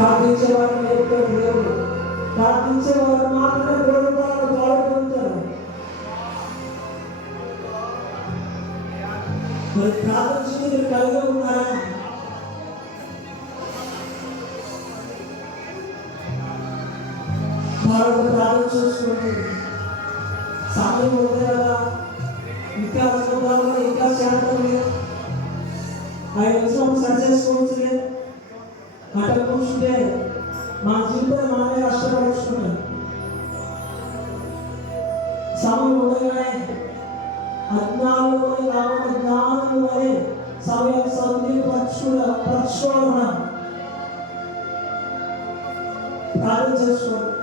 ప్రార్థించేవారిని ఎప్పుడు దేవుడు ప్రార్థించేవారు మాత్రమే దేవుడు పాల్గొంటారు. మరి ప్రార్థించి మీరు కలిగి ఉన్నారా? మరొక ప్రార్థన చూసుకోండి. సమయం ఉంది కదా, ఇంకా చూడాలి, ఇంకా శాంతం లేదు, 5 నిమిషం సరి చేసుకోవచ్చు. అట్లా కూర్చుంటే మన జీవితం మనమే కష్టపడుచుకుంటాం. సమయం ఉండగానే అజ్ఞానులు కాబట్టి జ్ఞానులు వలె సమయం పరచుకోవాలి. ప్రార్థన చేసుకోండి.